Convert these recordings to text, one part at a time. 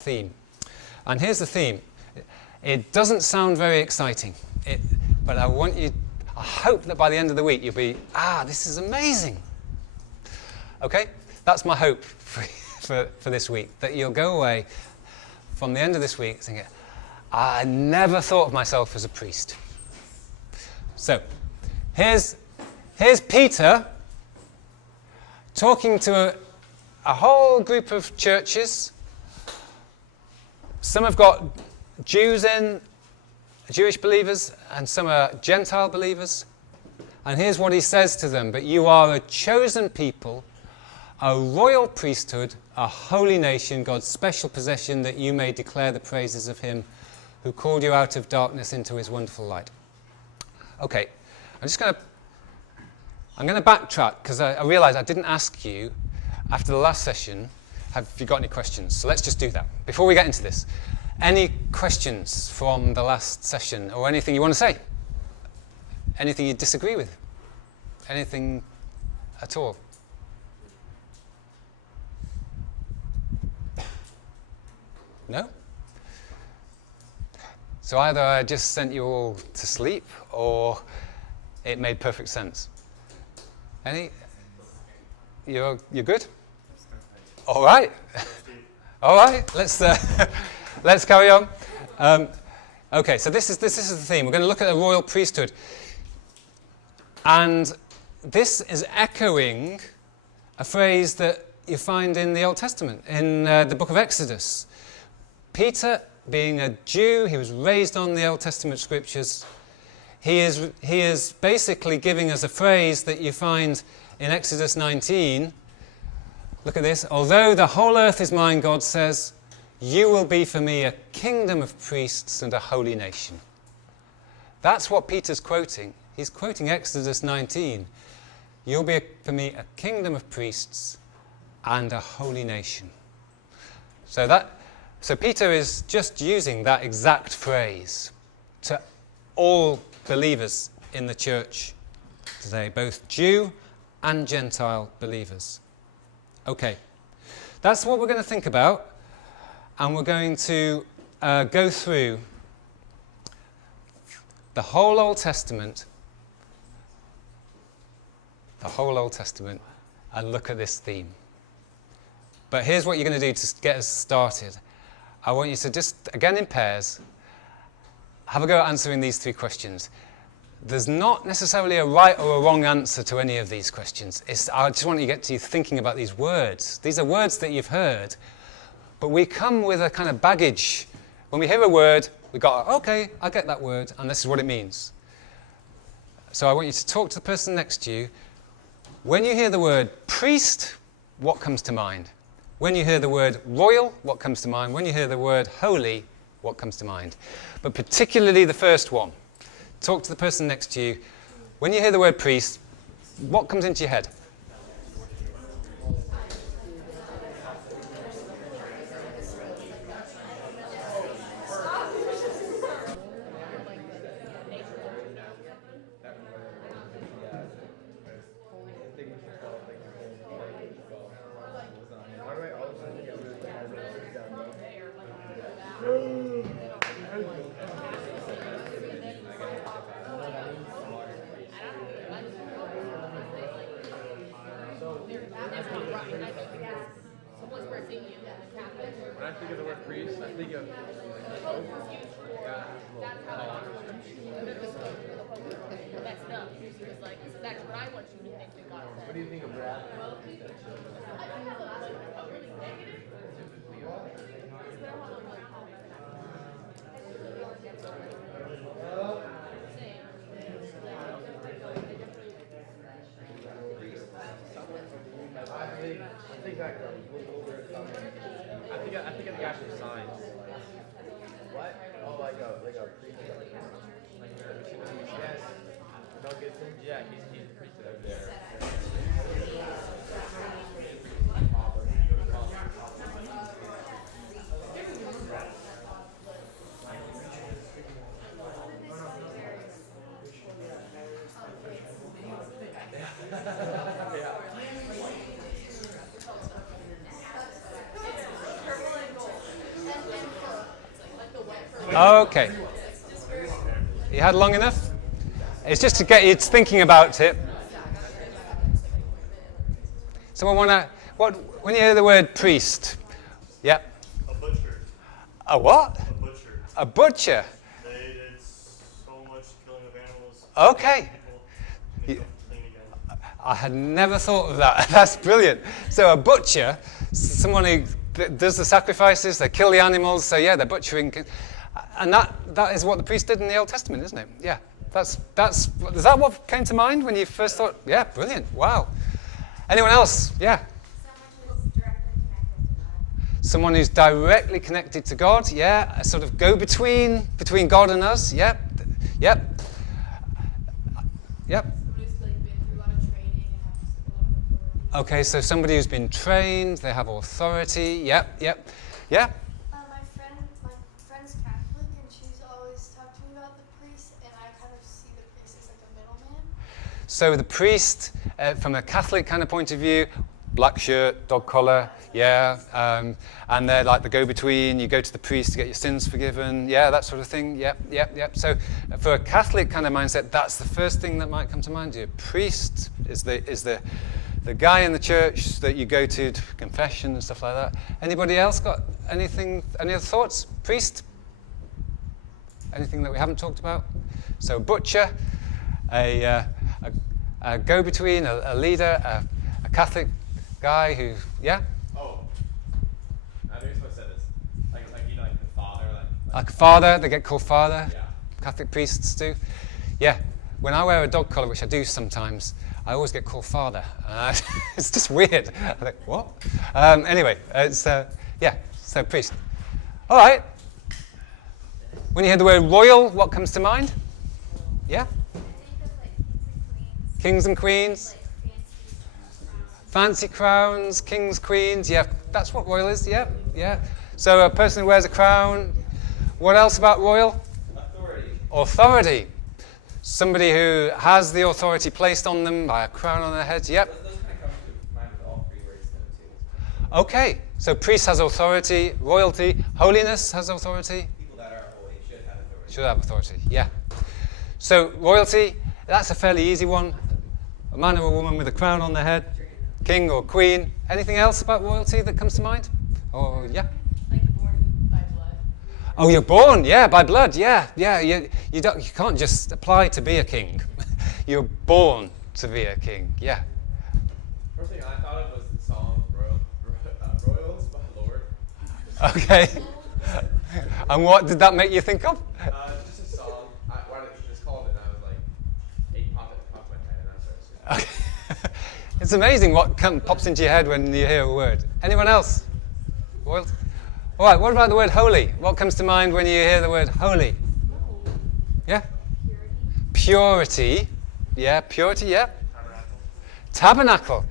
theme. And here's the theme. It doesn't sound very exciting, but I hope that by the end of the week you'll be, this is amazing. Okay? That's my hope for this week, that you'll go away from the end of this week thinking, I never thought of myself as a priest. So, here's Peter talking to a whole group of churches. Some have got Jews in, Jewish believers, and some are Gentile believers. And here's what he says to them: but you are a chosen people, a royal priesthood, a holy nation, God's special possession, that you may declare the praises of him who called you out of darkness into his wonderful light. Okay, I'm going to backtrack because I realised I didn't ask you after the last session, have you got any questions? So let's just do that. Before we get into this, any questions from the last session or anything you want to say? Anything you disagree with? Anything at all? No? So either I just sent you all to sleep or it made perfect sense. Any? You're good? All right. All right. Let's carry on. Okay. So this is the theme. We're going to look at the royal priesthood, and this is echoing a phrase that you find in the Old Testament, in the book of Exodus. Peter, being a Jew, he was raised on the Old Testament scriptures. He is basically giving us a phrase that you find in Exodus 19. Look at this. Although the whole earth is mine, God says, you will be for me a kingdom of priests and a holy nation. That's what Peter's quoting. He's quoting Exodus 19. You'll be for me a kingdom of priests and a holy nation. So Peter is just using that exact phrase to all believers in the church today, both Jew and Gentile believers. Okay, that's what we're going to think about, and we're going to go through the whole Old Testament, and look at this theme. But here's what you're going to do to get us started. I want you to just, again in pairs, have a go at answering these three questions. There's not necessarily a right or a wrong answer to any of these questions. I just want you to get to thinking about these words. These are words that you've heard, but we come with a kind of baggage. When we hear a word, we go, okay, I get that word, and this is what it means. So I want you to talk to the person next to you. When you hear the word priest, what comes to mind? When you hear the word royal, what comes to mind? When you hear the word holy, what comes to mind? But particularly the first one. Talk to the person next to you. When you hear the word priest, what comes into your head? When I think of the word priest, I think of what do you think of Brad? I think of the guy from Signs. What? Oh, like a priest. Yes. Mel Gibson? Yeah, he's a priest over there. Okay. You had long enough? It's just to get you thinking about it. Someone want to, when you hear the word priest? Yeah. A butcher. A what? A butcher. A butcher. They did so much killing of animals. Okay. People make them clean again. I had never thought of that. That's brilliant. So a butcher, someone who does the sacrifices, they kill the animals, so yeah, they're butchering. And that is what the priest did in the Old Testament, isn't it? Yeah. Is that what came to mind when you first thought? Yeah, brilliant. Wow. Anyone else? Yeah. Someone who's directly connected to God. Yeah. A sort of go-between between God and us. Yep. Yep. Yep. Okay, so somebody who's been trained, they have authority. Yep. Yep. Yeah. My friend's Catholic, and she's always talked to me about the priest, and I kind of see the priest as like a middleman. So the priest, from a Catholic kind of point of view, black shirt, dog collar, yeah, and they're like the go-between. You go to the priest to get your sins forgiven, yeah, that sort of thing. Yep. So for a Catholic kind of mindset, that's the first thing that might come to mind. Your priest is the guy in the church that you go to confession and stuff like that. Anybody else got anything? Any other thoughts? Priest? Anything that we haven't talked about? So butcher, a go-between, a leader, a Catholic guy who, yeah? Oh. I knew someone said this. Like the father. Like a father, they get called father. Yeah. Catholic priests do. Yeah. When I wear a dog collar, which I do sometimes, I always get called father. It's just weird. I think, what? Anyway, it's, yeah, so priest. All right. When you hear the word royal, what comes to mind? Yeah? Kings and queens. Fancy crowns, kings, queens. Yeah, that's what royal is. Yeah. So a person who wears a crown. What else about royal? Authority. Somebody who has the authority placed on them by a crown on their heads. Yep. Those kind of come to mind with all three words though, too. Okay. So priest has authority, royalty, holiness has authority. People that are holy should have authority. Should have authority. Yeah. So royalty, that's a fairly easy one. A man or a woman with a crown on their head, king or queen. Anything else about royalty that comes to mind? Oh, yeah. Like born by blood. Oh, you're born, yeah, by blood, yeah. You can't just apply to be a king. You're born to be a king, yeah. First thing I thought of was the song Royals by Lord. Okay. And what did that make you think of? Just a song. Why did you just call it? And I was like, it popped in my head, and I started singing. Okay. It's amazing what pops into your head when you hear a word. Anyone else? Royalty? All right, what about the word holy? What comes to mind when you hear the word holy? Yeah? Purity. Yeah, purity, yeah. Tabernacle.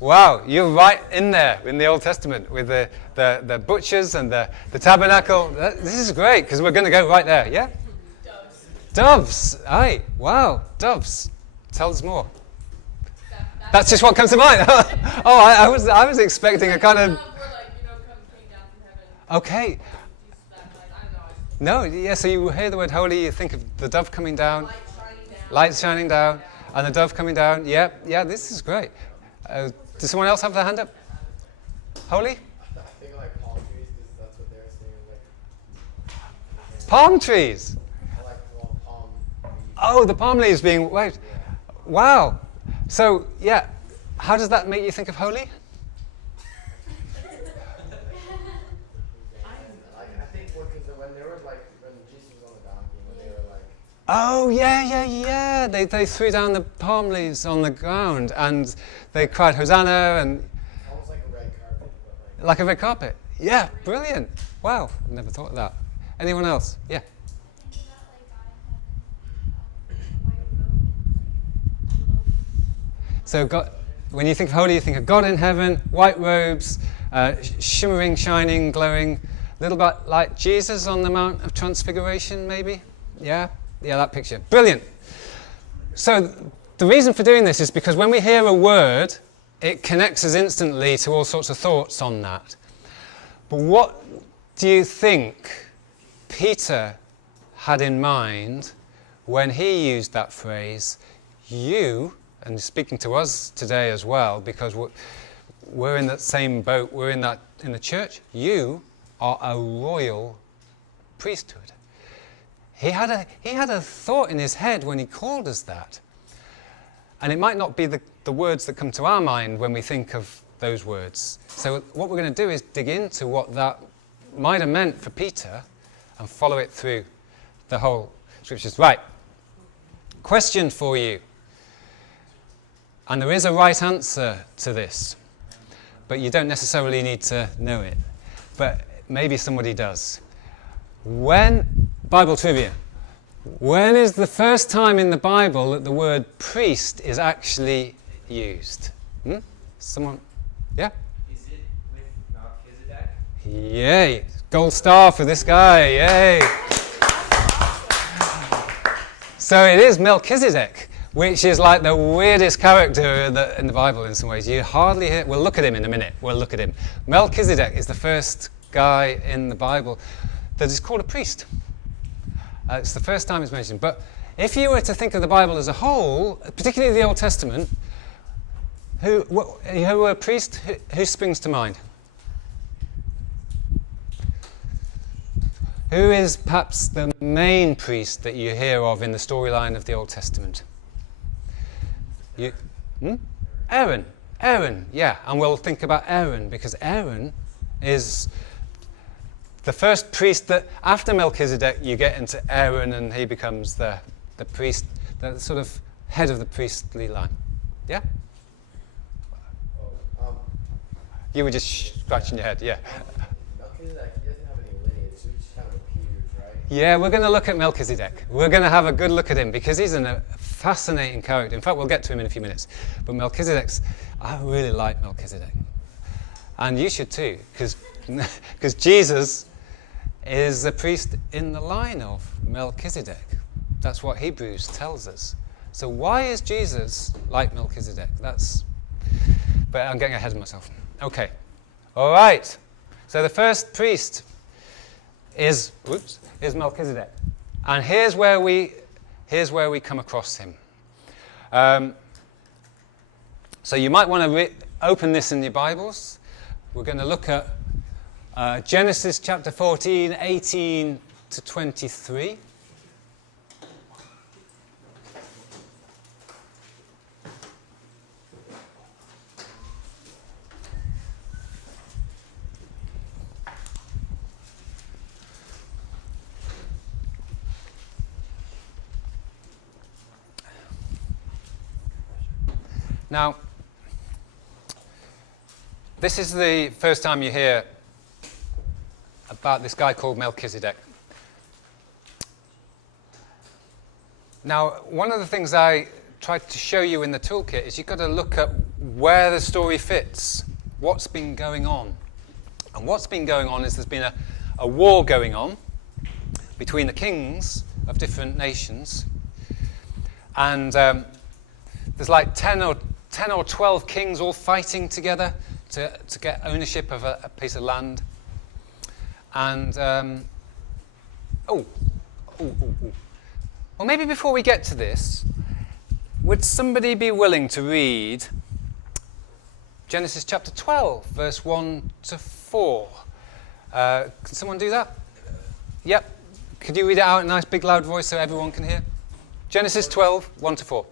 Wow, you're right in there in the Old Testament with the butchers and the tabernacle. This is great because we're going to go right there, yeah? Doves. Aye, wow, doves. Tell us more. That's just what comes to mind. Oh, I was expecting a kind of... Okay. No, yeah, so you hear the word holy, you think of the dove coming down, light shining down, and the dove coming down. Yeah, this is great. Does someone else have their hand up? Holy? I think like palm trees, because that's what they're saying. Palm trees? I like palm leaves. Oh, the palm leaves being waved. Wow. So, yeah, how does that make you think of holy? I think when they were like, when Jesus was on the donkey, when they were like... Oh, yeah. They threw down the palm leaves on the ground and they cried Hosanna and... Almost like a red carpet. But Like a red carpet. Yeah, brilliant. Wow, never thought of that. Anyone else? Yeah. So God, when you think of holy, you think of God in heaven, white robes, shimmering, shining, glowing, a little bit like Jesus on the Mount of Transfiguration, maybe? Yeah, that picture. Brilliant. So the reason for doing this is because when we hear a word, it connects us instantly to all sorts of thoughts on that. But what do you think Peter had in mind when he used that phrase, you, and speaking to us today as well, because we're in that same boat, we're in the church, you are a royal priesthood. He had a thought in his head when he called us that. And it might not be the words that come to our mind when we think of those words. So what we're going to do is dig into what that might have meant for Peter and follow it through the whole scriptures. Right. Question for you. And there is a right answer to this, but you don't necessarily need to know it. But maybe somebody does. Bible trivia. When is the first time in the Bible that the word priest is actually used? Someone? Yeah? Is it with Melchizedek? Yay! Gold star for this guy. Yay! So it is Melchizedek, which is like the weirdest character in the Bible in some ways. You hardly hear. We'll look at him in a minute. We'll look at him. Melchizedek is the first guy in the Bible that is called a priest. It's the first time it's mentioned. But if you were to think of the Bible as a whole, particularly the Old Testament, who were a priest, who springs to mind? Who is perhaps the main priest that you hear of in the storyline of the Old Testament? Aaron. Aaron, yeah. And we'll think about Aaron, because Aaron is the first priest that, after Melchizedek, you get into Aaron and he becomes the priest, the sort of head of the priestly line. Yeah? You were just scratching your head, yeah. Melchizedek, he doesn't have any lineage, so he just kind of appears, right? Yeah, we're going to look at Melchizedek. We're going to have a good look at him because he's a fascinating character. In fact, we'll get to him in a few minutes. But I really like Melchizedek. And you should too, because Jesus is a priest in the line of Melchizedek. That's what Hebrews tells us. So why is Jesus like Melchizedek? But I'm getting ahead of myself. Okay. All right. So the first priest is Melchizedek. And here's where we come across him. So you might want to open this in your Bibles. We're going to look at Genesis chapter 14, 18 to 23. Now, this is the first time you hear about this guy called Melchizedek. Now, one of the things I tried to show you in the toolkit is you've got to look at where the story fits, what's been going on. And what's been going on is there's been a war going on between the kings of different nations. And there's like 10 or 12 kings all fighting together to get ownership of a piece of land. And, well, maybe before we get to this, would somebody be willing to read Genesis chapter 12, verse 1 to 4? Can someone do that? Yep. Could you read it out in a nice big loud voice so everyone can hear? Genesis 12, 1 to 4.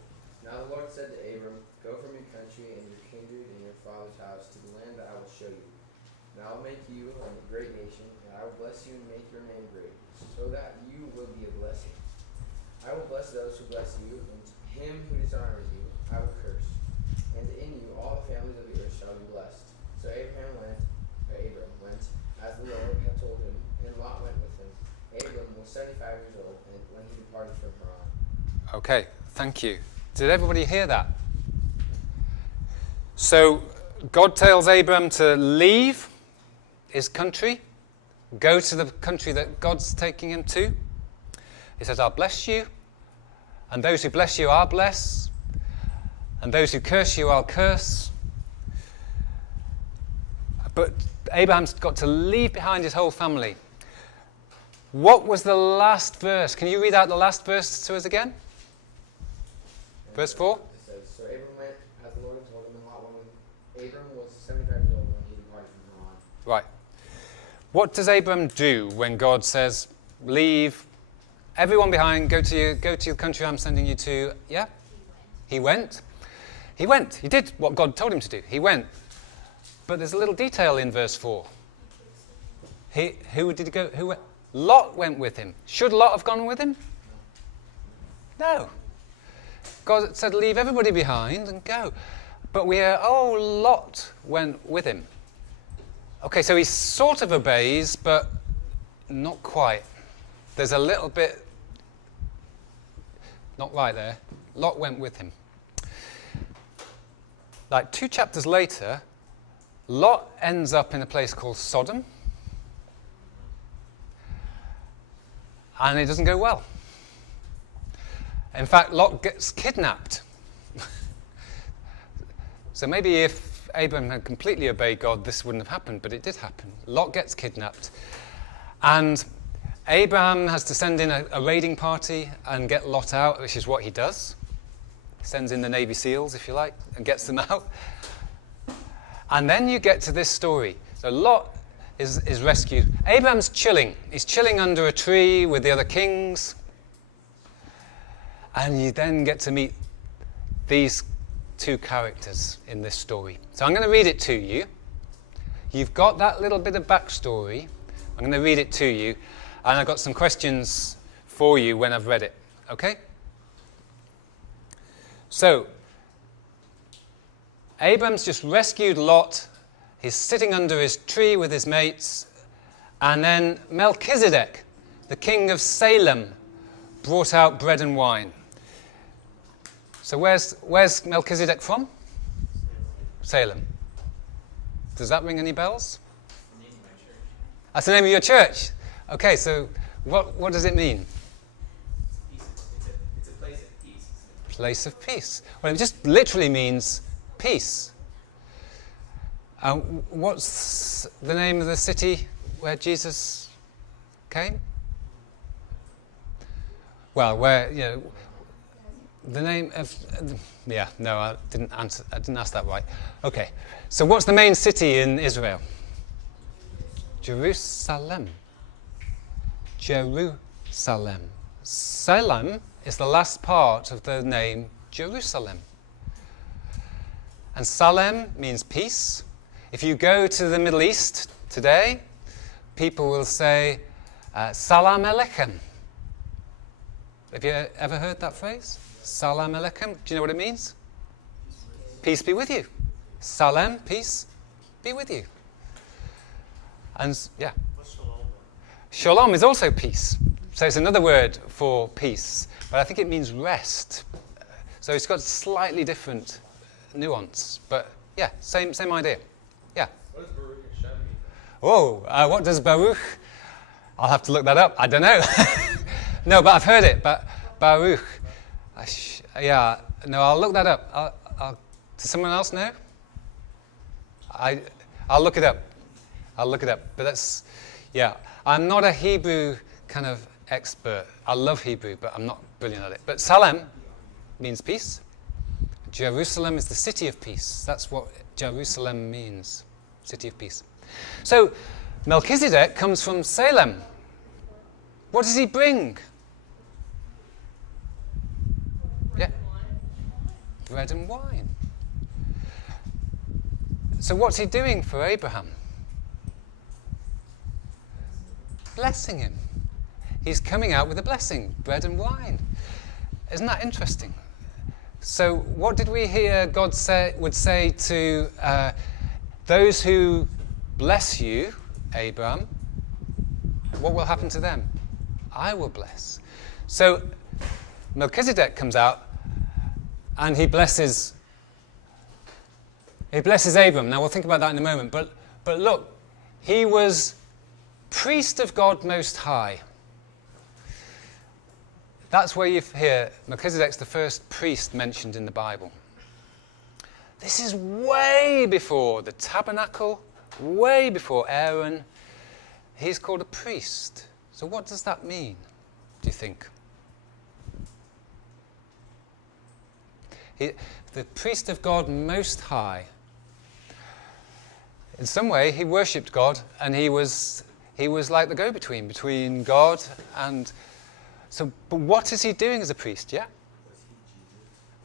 Now the Lord said to Abram, go from your country and your kindred and your father's house to the land that I will show you. And I will make you a great nation, and I will bless you and make your name great, so that you will be a blessing. I will bless those who bless you, and him who dishonors you I will curse. And in you all the families of the earth shall be blessed. So Abram went, as the Lord had told him, and Lot went with him. Abram was 75 years old when he departed from Haran. Okay, thank you. Did everybody hear that? So God tells Abram to leave his country, go to the country that God's taking him to. He says, I'll bless you, and those who bless you I'll bless, and those who curse you I'll curse. But Abraham's got to leave behind his whole family. What was the last verse? Can you read out the last verse to us again? Verse 4? It says, so Abram went as the Lord had told him, and Lot went with him. Abram was 75 years old when he departed from Haran. Right. What does Abram do when God says, leave everyone behind, go to the country I'm sending you to? Yeah? He went. He went. He did what God told him to do. He went. But there's a little detail in verse 4. Who did he go? Who went? Lot went with him. Should Lot have gone with him? No. God said, leave everybody behind and go. But we hear, Lot went with him. Okay, so he sort of obeys, but not quite. There's a little bit not right there. Lot went with him. Like 2 chapters later, Lot ends up in a place called Sodom. And it doesn't go well. In fact, Lot gets kidnapped. So maybe if Abram had completely obeyed God, this wouldn't have happened, but it did happen. Lot gets kidnapped. And Abraham has to send in a raiding party and get Lot out, which is what he does. Sends in the Navy SEALs, if you like, and gets them out. And then you get to this story. So Lot is rescued. Abraham's chilling. He's chilling under a tree with the other kings. And you then get to meet these 2 characters in this story. So I'm going to read it to you. You've got that little bit of backstory. I'm going to read it to you. And I've got some questions for you when I've read it. Okay? So, Abram's just rescued Lot. He's sitting under his tree with his mates. And then Melchizedek, the king of Salem, brought out bread and wine. So where's Melchizedek from? Salem. Does that ring any bells? That's the name of your church. Okay, so what does it mean? It's a place of peace. Place of peace. Well, it just literally means peace. What's the name of the city where Jesus came? Well, the name of I didn't ask that right. Okay, so what's the main city in Israel? Jerusalem. Salem is the last part of the name Jerusalem. And Salem means peace. If you go to the Middle East today, people will say, Salam Aleikum. Have you ever heard that phrase? Salam Aleikum. Do you know what it means? Peace be with you. Salam, peace, be with you. And yeah. What's shalom? Shalom is also peace. So it's another word for peace. But I think it means rest. So it's got slightly different nuance. But yeah, same idea. Yeah. What does Baruch Hashem mean? Oh, what does Baruch? I'll have to look that up. I don't know. No, but I've heard it. But Baruch. I'll look that up. Does someone else know? I'll look it up. But that's, I'm not a Hebrew kind of expert. I love Hebrew, but I'm not brilliant at it. But Salem means peace. Jerusalem is the city of peace. That's what Jerusalem means, city of peace. So Melchizedek comes from Salem. What does he bring? Yeah. Bread and wine. So what's he doing for Abraham? Blessing him. He's coming out with a blessing, bread and wine. Isn't that interesting? So what did we hear God would say to those who bless you, Abraham? What will happen to them? I will bless. So Melchizedek comes out and he blesses Abram. Now we'll think about that in a moment. But look, he was priest of God Most High. That's where you hear Melchizedek's the first priest mentioned in the Bible. This is way before the tabernacle, way before Aaron. He's called a priest. So what does that mean, do you think? The priest of God Most High. In some way, he worshipped God, and he was like the go-between between God and... So, but what is he doing as a priest, yeah?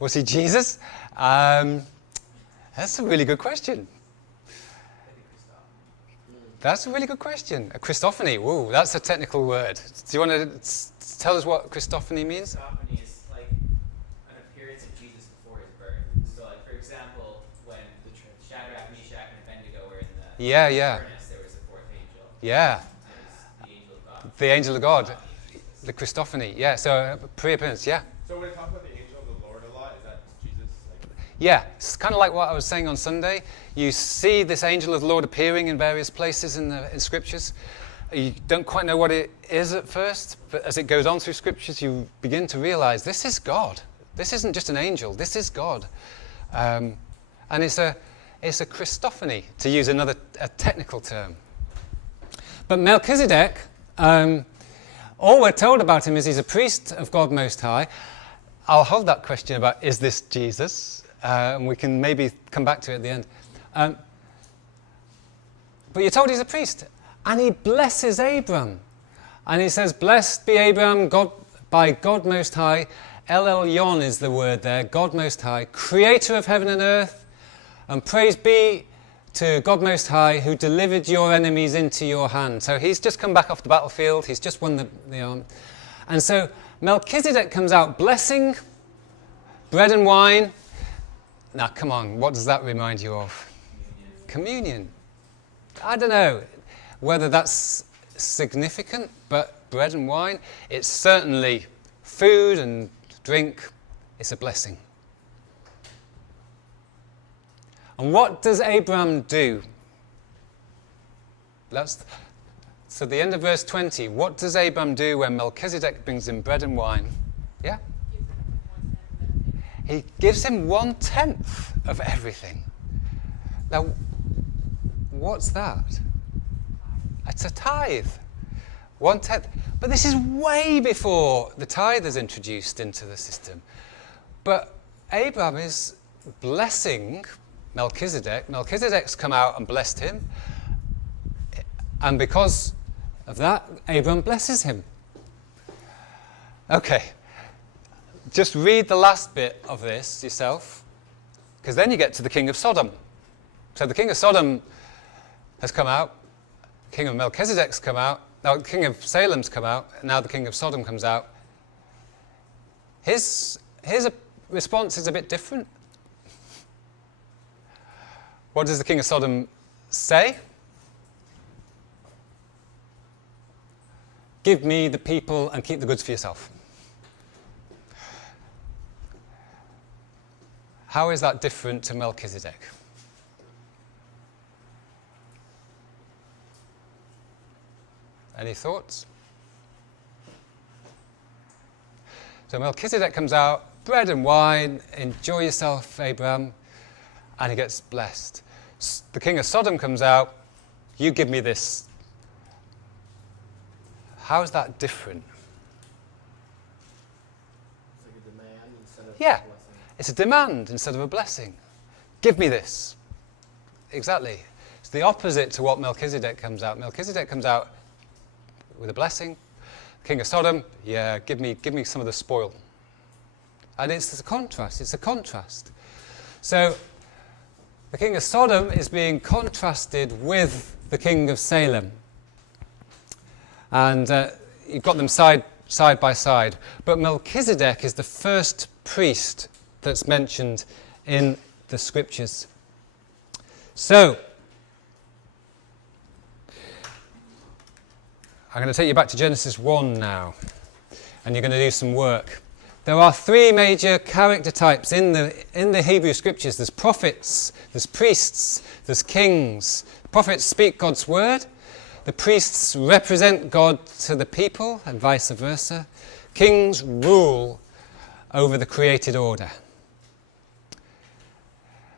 Was he Jesus? That's a really good question. That's a really good question. A Christophany, whoa, that's a technical word. Do you want to tell us what Christophany means? Christophany is like an appearance of Jesus before his birth. So, like, for example, when Shadrach, Meshach, and Abednego were in the furnace, there was the fourth angel. Yeah. It was the angel of God. The angel of God. Not Jesus. The Christophany, yeah. So pre-appearance, yeah. So when it talks about the angel of the Lord a lot, is that Jesus? Yeah, it's kind of like what I was saying on Sunday. You see this angel of the Lord appearing in various places in Scriptures. You don't quite know what it is at first, but as it goes on through Scriptures, you begin to realize this is God. This isn't just an angel. This is God, and it's a Christophany, to use a technical term. But Melchizedek, all we're told about him is he's a priest of God Most High. I'll hold that question about is this Jesus, and we can maybe come back to it at the end. But you're told he's a priest, and he blesses Abram. And he says, blessed be Abram by God Most High. El Elyon is the word there, God Most High, creator of heaven and earth. And praise be to God Most High, who delivered your enemies into your hand. So he's just come back off the battlefield. He's just won the arm. And so Melchizedek comes out blessing bread and wine. Now, come on, what does that remind you of? Communion. I don't know whether that's significant, but bread and wine, it's certainly food and drink. It's a blessing. And what does Abram do? So the end of verse 20, what does Abram do when Melchizedek brings him bread and wine? Yeah? He gives him 1/10 of everything. Now, what's that? It's a tithe. 1/10. But this is way before the tithe is introduced into the system. But Abram is blessing Melchizedek. Melchizedek's come out and blessed him. And because of that, Abram blesses him. Okay. Just read the last bit of this yourself, because then you get to the king of Sodom. So the king of Sodom has come out, the king of Melchizedek's come out, now the king of Salem's come out, and now the king of Sodom comes out. His response is a bit different. What does the king of Sodom say? Give me the people and keep the goods for yourself. How is that different to Melchizedek? Any thoughts? So Melchizedek comes out, bread and wine, enjoy yourself, Abraham, and he gets blessed. The king of Sodom comes out, you give me this. How is that different? It's like a demand instead of Yeah. a blessing. It's a demand instead of a blessing. Give me this. Exactly. It's the opposite to what Melchizedek comes out. Melchizedek comes out with a blessing. King of Sodom, yeah, give me some of the spoil. And it's a contrast. It's a contrast. So the king of Sodom is being contrasted with the king of Salem. And you've got them side by side. But Melchizedek is the first priest that's mentioned in the scriptures. So, I'm going to take you back to Genesis 1 now, and you're going to do some work. There are three major character types in the Hebrew scriptures. There's prophets, there's priests, there's kings. Prophets speak God's word. The priests represent God to the people, and vice versa. Kings rule over the created order.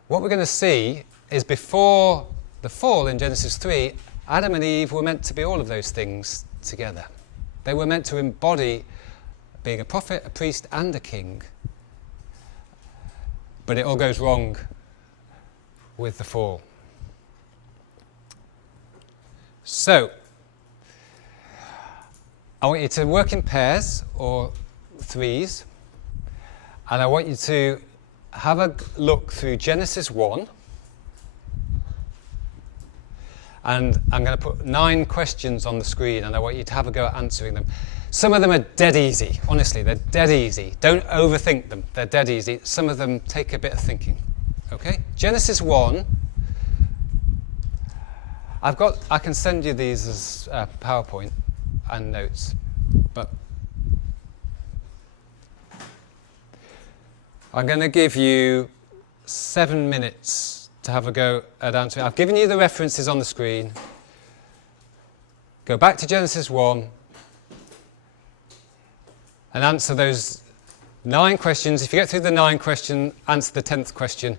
What we're going to see is before the fall in Genesis 3, Adam and Eve were meant to be all of those things together. They were meant to embody being a prophet, a priest, and a king. But it all goes wrong with the fall. So, I want you to work in pairs or threes, and I want you to have a look through Genesis 1. And I'm going to put 9 questions on the screen, and I want you to have a go at answering them. Some of them are dead easy. Honestly, they're dead easy. Don't overthink them. They're dead easy. Some of them take a bit of thinking. Okay? Genesis 1. I can send you these as PowerPoint and notes, but I'm going to give you 7 minutes to have a go at answering. I've given you the references on the screen. Go back to Genesis 1 and answer those 9 questions. If you get through the 9 questions, answer the 10th question.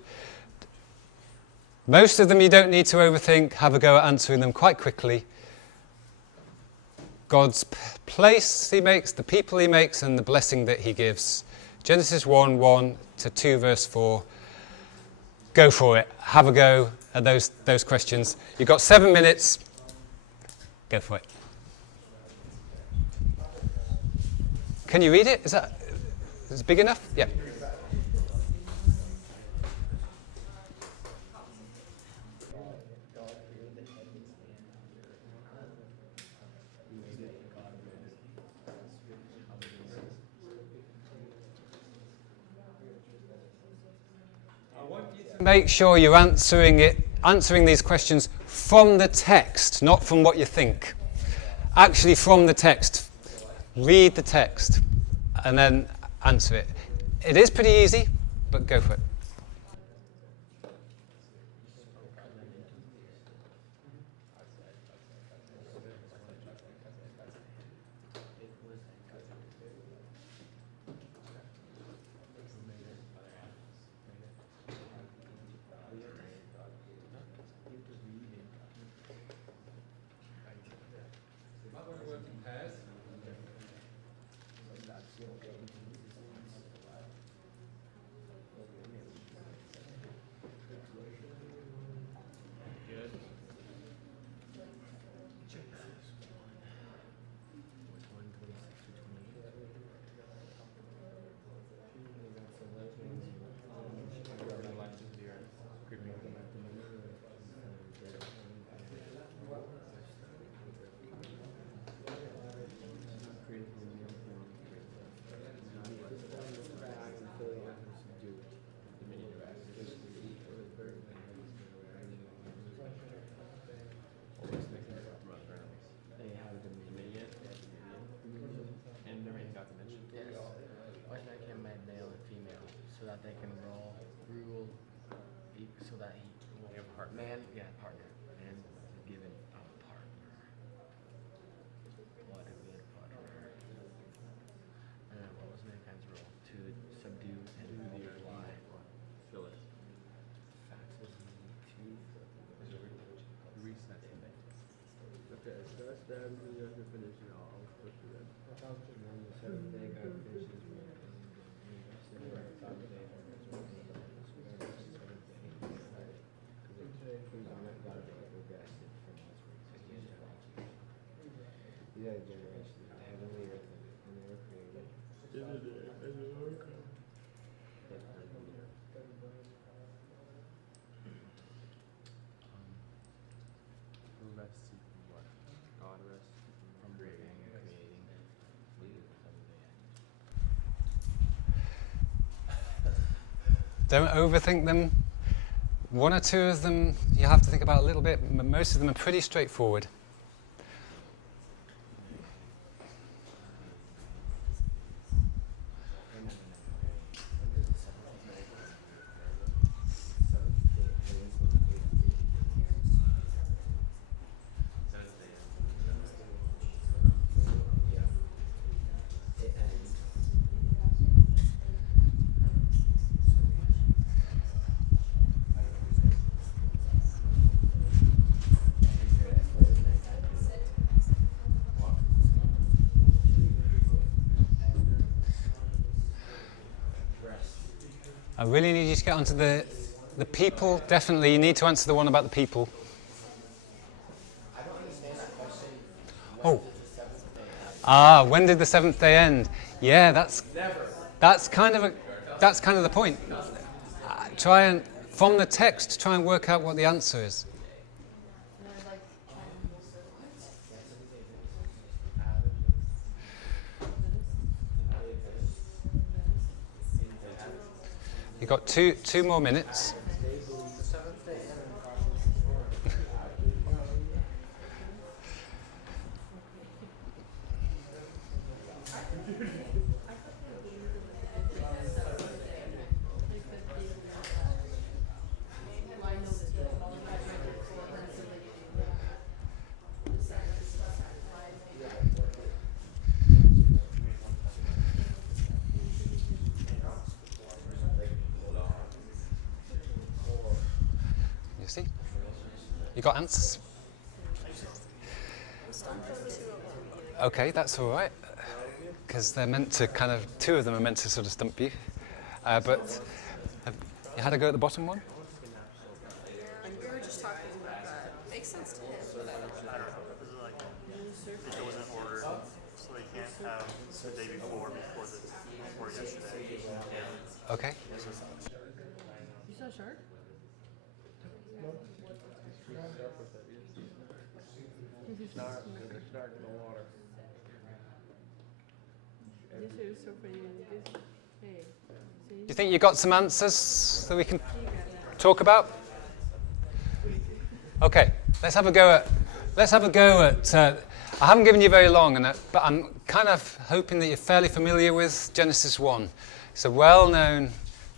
Most of them you don't need to overthink. Have a go at answering them quite quickly. God's place he makes, the people he makes, and the blessing that he gives. Genesis 1, 1 to 2, verse 4. Go for it. Have a go at those questions. You've got 7 minutes. Go for it. Can you read it? Is it big enough? Yeah. Make sure you're answering these questions from the text, not from what you think. Actually from the text. Read the text and then answer it. It is pretty easy, but go for it. Don't overthink them. 1 or 2 of them you have to think about a little bit. Most of them are pretty straightforward. I really need you to get onto the people. Definitely, you need to answer the one about the people. I don't understand that question. Oh. Ah, when did the seventh day end? Yeah, that's kind of the point. Try and from the text, try and work out what the answer is. You've got two more minutes. You see? You got answers? Okay, that's all right. Because they're meant to two of them are meant to sort of stump you. But you had a go at the bottom one? We were just talking about that. Makes sense to him. I don't know. This is like, it goes in order, so they can't have the day before yesterday. Okay. You saw a shark? This is so funny. Hey, Do you think you got some answers that we can talk about? Okay, let's have a go at. I haven't given you very long, but I'm kind of hoping that you're fairly familiar with Genesis 1. It's a well-known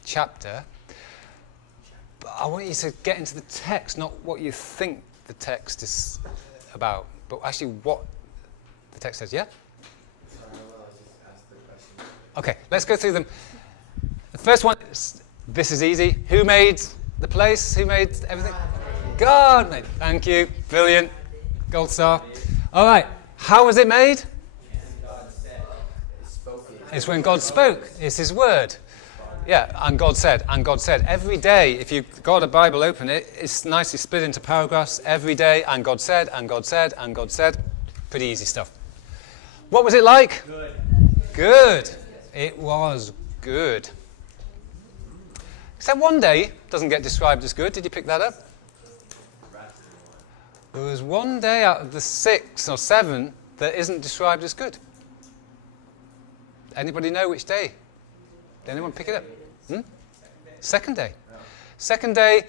chapter, but I want you to get into the text, not what you think the text is about, but actually what the text says. Yeah? Okay, let's go through them. The first one, this is easy. Who made the place? Who made everything? God made. Thank you. Brilliant. Gold star. All right. How was it made? It's when God spoke. It's His word. Yeah, and God said, and God said. Every day, if you've got a Bible open, it's nicely split into paragraphs. Every day, and God said, and God said, and God said. Pretty easy stuff. What was it like? Good. Good. It was good. Except one day doesn't get described as good. Did you pick that up? There was one day out of the 6 or 7 that isn't described as good. Anybody know which day? Did anyone pick it up? Second day. Second day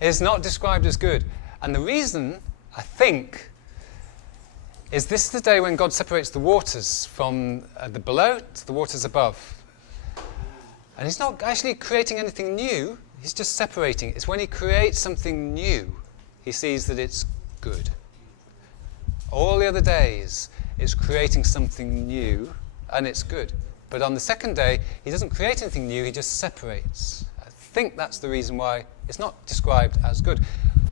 is not described as good. And the reason, I think, is this is the day when God separates the waters from the below to the waters above. And He's not actually creating anything new. He's just separating. It's when He creates something new, He sees that it's good. All the other days, it's creating something new, and it's good. But on the second day, He doesn't create anything new, He just separates. I think that's the reason why it's not described as good.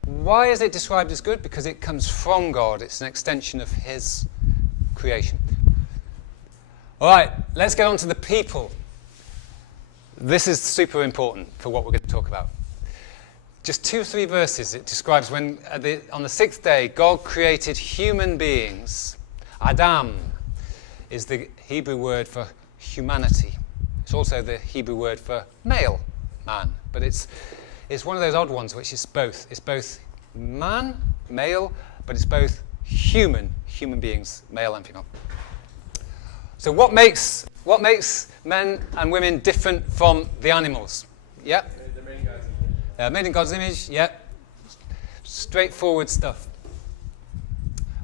Why is it described as good? Because it comes from God. It's an extension of His creation. All right, let's get on to the people. This is super important for what we're going to talk about. Just 2 or 3 verses, it describes when, on the 6th day, God created human beings. Adam is the Hebrew word for humanity. It's also the Hebrew word for male, man. But it's one of those odd ones which is both. It's both man, male, but it's both human beings, male and female. So what makes men and women different from the animals? Yeah? Made in God's image, yeah. Straightforward stuff.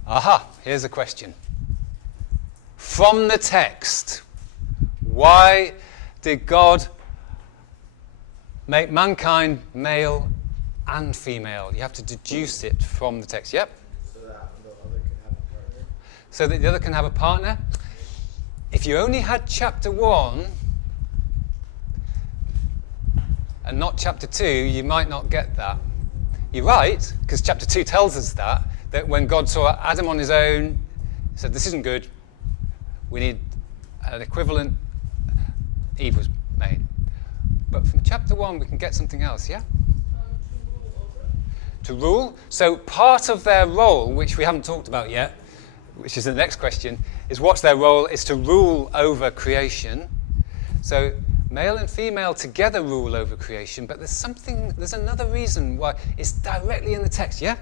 Aha, here's a question. From the text, why did God make mankind male and female? You have to deduce it from the text. Yep. So that the other can have a partner. If you only had chapter 1 and not chapter 2, you might not get that. You're right, because chapter 2 tells us that when God saw Adam on his own, he said, this isn't good. We need an equivalent. Eve was made. But from chapter 1, we can get something else, yeah? To rule. So part of their role, which we haven't talked about yet, which is the next question, is what's their role? Is to rule over creation. So male and female together rule over creation, but there's another reason why it's directly in the text, yeah?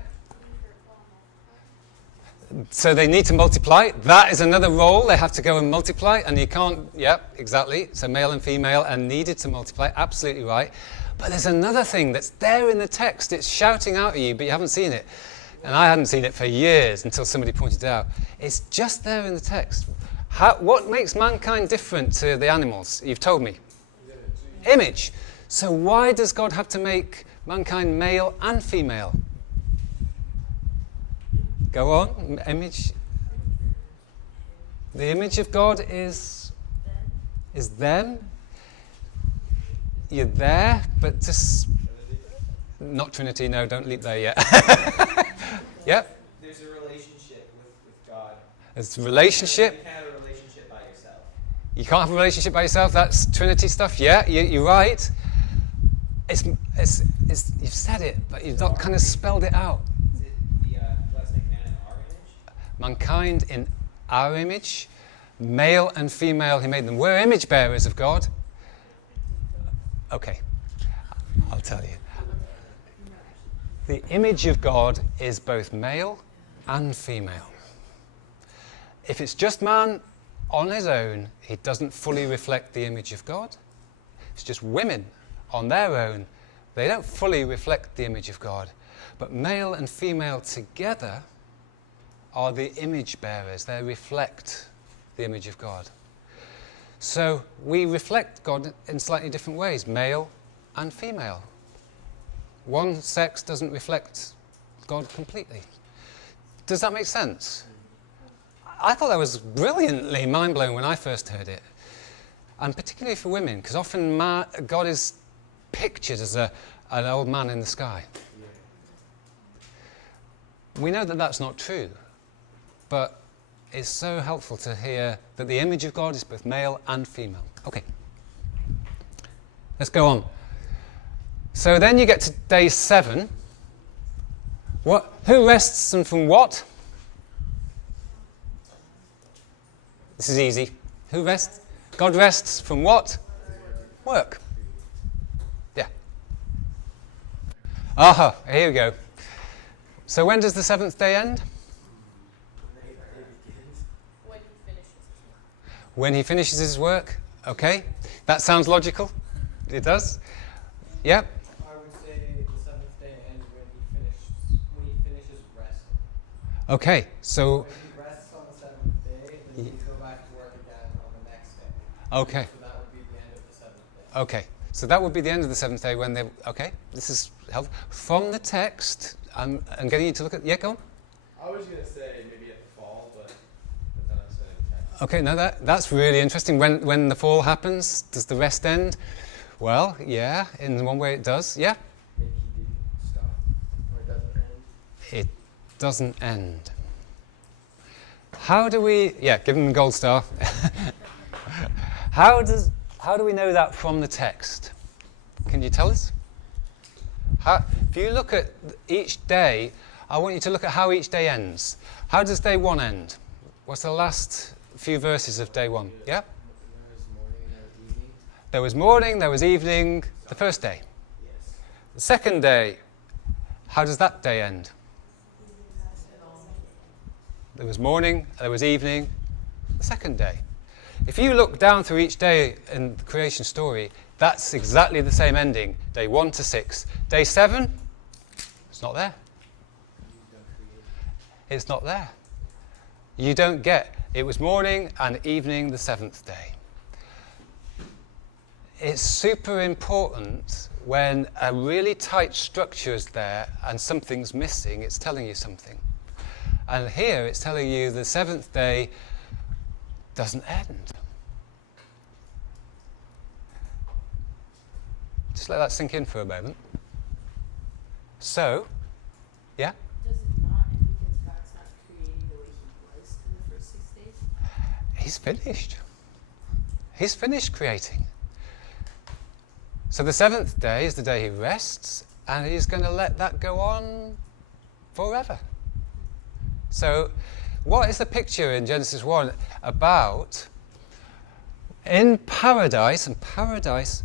So they need to multiply. That is another role. They have to go and multiply, and you can't, yeah, exactly. So male and female are needed to multiply, absolutely right. But there's another thing that's there in the text. It's shouting out at you, but you haven't seen it. And I hadn't seen it for years until somebody pointed it out. It's just there in the text. What makes mankind different to the animals? You've told me. Image. So why does God have to make mankind male and female? Go on, image. The image of God is them. You're there, but just not Trinity. No, don't leap there yet. Yep. There's a relationship with God. There's a relationship. You can't have a relationship by yourself. You can't have a relationship by yourself. That's Trinity stuff. Yeah, you're right. It's you've said it, but you've not kind of spelled it out. Is it let's make man in our image? Mankind in our image, male and female, he made them. We're image bearers of God. Okay, I'll tell you. The image of God is both male and female. If it's just man on his own, he doesn't fully reflect the image of God. It's just women on their own, they don't fully reflect the image of God. But male and female together are the image bearers. They reflect the image of God. So we reflect God in slightly different ways, male and female. One sex doesn't reflect God completely. Does that make sense? I thought that was brilliantly mind-blowing when I first heard it. And particularly for women, because often God is pictured as an old man in the sky. We know that that's not true, but it's so helpful to hear that the image of God is both male and female. Okay, let's go on. So then you get to day 7. Who rests and from what? This is easy. Who rests? God rests from what? Work. Yeah. Aha, here we go. So when does the 7th day end? When he finishes his work. Okay, that sounds logical. It does. Yeah. I would say the 7th day ends when he finishes resting. Okay, so. If he rests on the 7th day, then he can go back to work again on the next day. Okay. So that would be the end of the 7th day. Okay, so that would be the end of the 7th day when they. Okay, this is helpful. From the text, I'm getting you to look at. Yeah, go on. I was going to say maybe at the fall, but not necessarily the text. Okay, no, that's really interesting. When the fall happens, does the rest end? Well, yeah, in one way it does. Yeah. Maybe he didn't stop, or it doesn't end. It doesn't end. How do we? Yeah, give him the gold star. How do we know that from the text? Can you tell us? If you look at each day, I want you to look at how each day ends. How does day 1 end? What's the last few verses of day 1? Yeah? There was morning, there was evening, the first day. Yes. The second day, how does that day end? There was morning, there was evening, the second day. If you look down through each day in the creation story, that's exactly the same ending, day 1 to 6. Day 7, it's not there. It's not there. You don't get, it was morning and evening the 7th day. It's super important when a really tight structure is there and something's missing, it's telling you something. And here it's telling you the 7th day doesn't end. Just let that sink in for a moment. So, yeah? Does it not end because God's not creating the way he was in the first 6 days? He's finished. He's finished creating. So the seventh day is the day he rests, and he's going to let that go on forever. So what is the picture in Genesis 1 about? In paradise, and paradise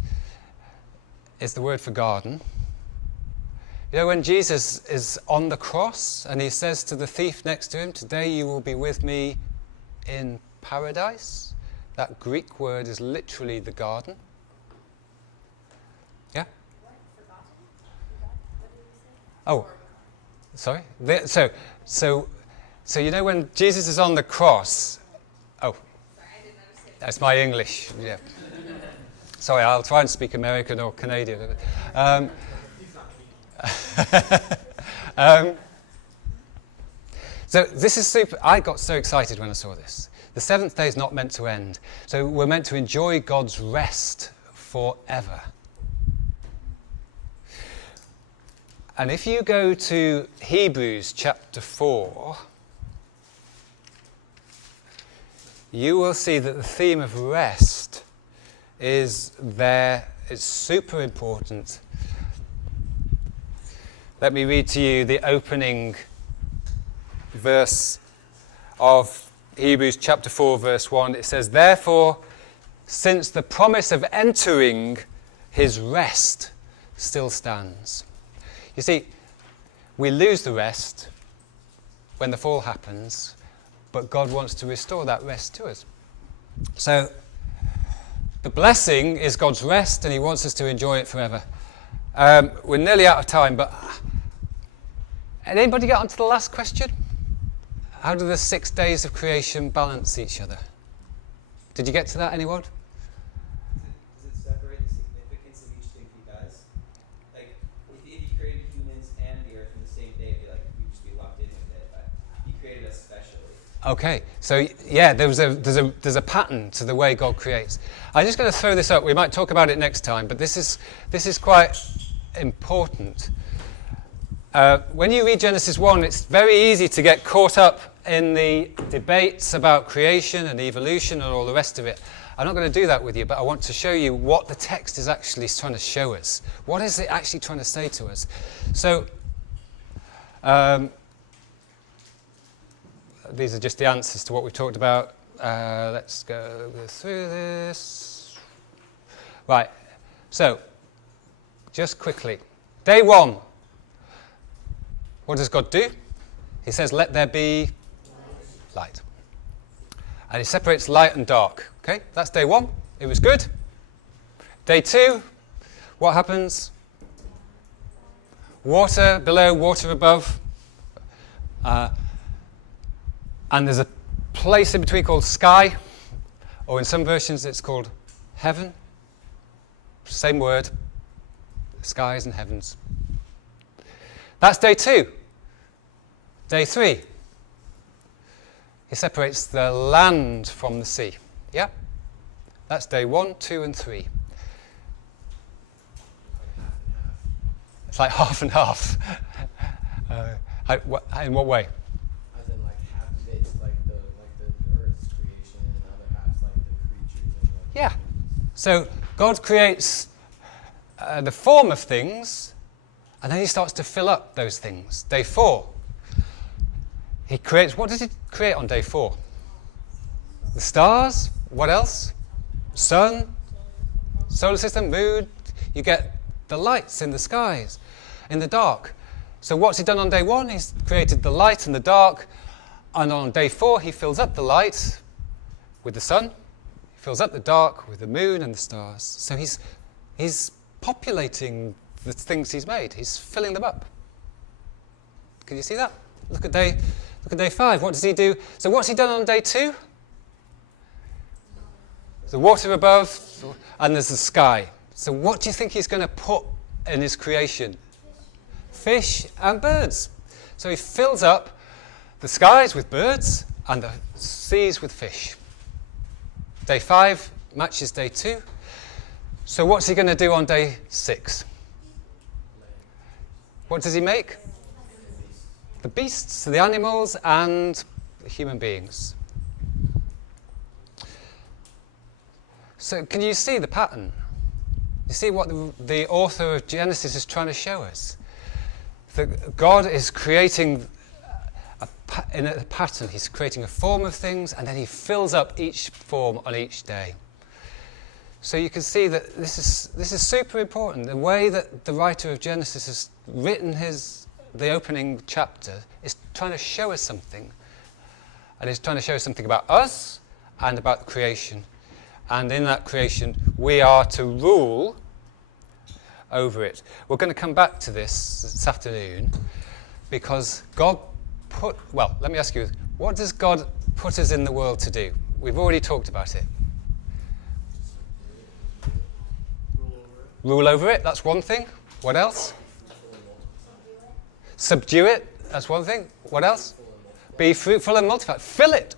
is the word for garden. You know, when Jesus is on the cross and he says to the thief next to him, "Today you will be with me in paradise," that Greek word is literally the garden. Yeah? Oh, sorry. So you know when Jesus is on the cross. Oh, that's my English. Yeah. Sorry, I'll try and speak American or Canadian. So this is super. I got so excited when I saw this. The seventh day is not meant to end. So we're meant to enjoy God's rest forever. And if you go to Hebrews chapter 4, you will see that the theme of rest is there. It's super important. Let me read to you the opening verse of Hebrews chapter 4, verse 1. It says, "Therefore, since the promise of entering his rest still stands." You see, we lose the rest when the fall happens, but God wants to restore that rest to us. So, the blessing is God's rest, and he wants us to enjoy it forever. We're nearly out of time, but did anybody get on to the last question? How do the 6 days of creation balance each other? Did you get to that, anyone? Does it separate the significance of each thing he does? Like, if he created humans and the earth in the same day, it'd be like we'd just be locked in with it. But he created us specially. Okay, so yeah, there's a pattern to the way God creates. I'm just going to throw this up. We might talk about it next time, but this is quite important. When you read Genesis 1, it's very easy to get caught up in the debates about creation and evolution and all the rest of it. I'm not going to do that with you, but I want to show you what the text is actually trying to show us. What is it actually trying to say to us? So, these are just the answers to what we talked about. Let's go through this. Right, so, just quickly. Day 1. What does God do? He says, "Let there be light." And he separates light and dark. Okay, that's day 1. It was good. Day 2, what happens? Water below, water above. And there's a place in between called sky, or in some versions it's called heaven. Same word, skies and heavens. That's day 2. Day 3, he separates the land from the sea. Yeah? That's day 1, 2, and 3. It's like half and half. In what way? As in, like, half of it's like the Earth's creation, and the other half's like the creatures and the Yeah. So God creates the form of things, and then he starts to fill up those things. Day 4, he creates, what does he create on day 4? The stars. What else? Sun, solar system, moon. You get the lights in the skies, in the dark. So what's he done on day 1? He's created the light and the dark. And on day 4, he fills up the light with the sun. He fills up the dark with the moon and the stars. So he's populating the things he's made. He's filling them up. Can you see that? Look at day 5. What does he do? So what's he done on day 2? The water above, and there's the sky. So what do you think he's going to put in his creation? Fish and birds. So he fills up the skies with birds and the seas with fish. Day 5 matches day 2. So what's he going to do on day 6? What does he make? The beasts, the animals, and the human beings. So can you see the pattern? You You see what the author of Genesis is trying to show us? That God is creating in a pattern. He's creating a form of things, and then he fills up each form on each day. So you can see that this is super important. The way that the writer of Genesis has written the opening chapter is trying to show us something. And it's trying to show us something about us and about creation. And in that creation, we are to rule over it. We're going to come back to this afternoon, because God let me ask you, what does God put us in the world to do? We've already talked about it. Rule over it, that's one thing. What else? Subdue it, that's one thing. What else? Be fruitful and multiply. Fill it.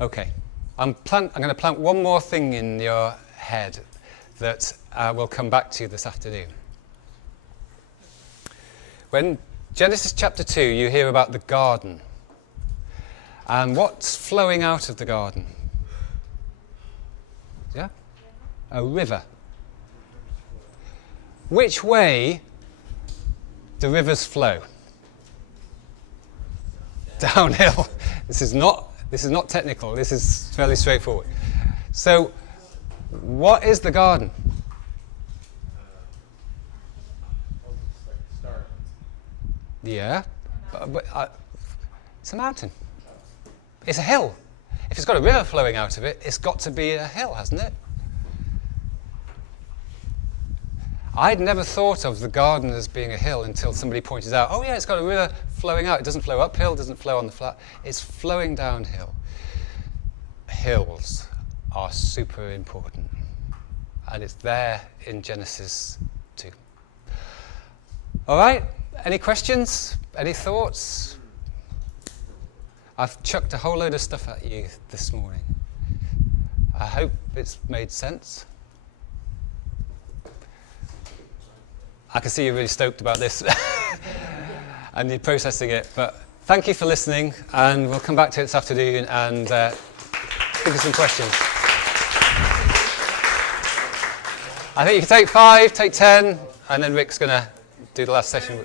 Okay. I'm going to plant one more thing in your head that we'll come back to this afternoon. When Genesis chapter 2, you hear about the garden. And what's flowing out of the garden? Yeah? A river. Which way do rivers flow? Downhill. This is not technical. This is fairly straightforward. So, what is the garden? Yeah, but it's a mountain. It's a hill. If it's got a river flowing out of it, it's got to be a hill, hasn't it? I'd never thought of the garden as being a hill until somebody pointed out, oh yeah, it's got a river flowing out. It doesn't flow uphill, it doesn't flow on the flat. It's flowing downhill. Hills are super important. And it's there in Genesis 2. All right, any questions? Any thoughts? I've chucked a whole load of stuff at you this morning. I hope it's made sense. I can see you're really stoked about this and you're processing it, but thank you for listening, and we'll come back to it this afternoon and think of some questions. I think you can take 5, take 10, and then Rick's going to do the last session.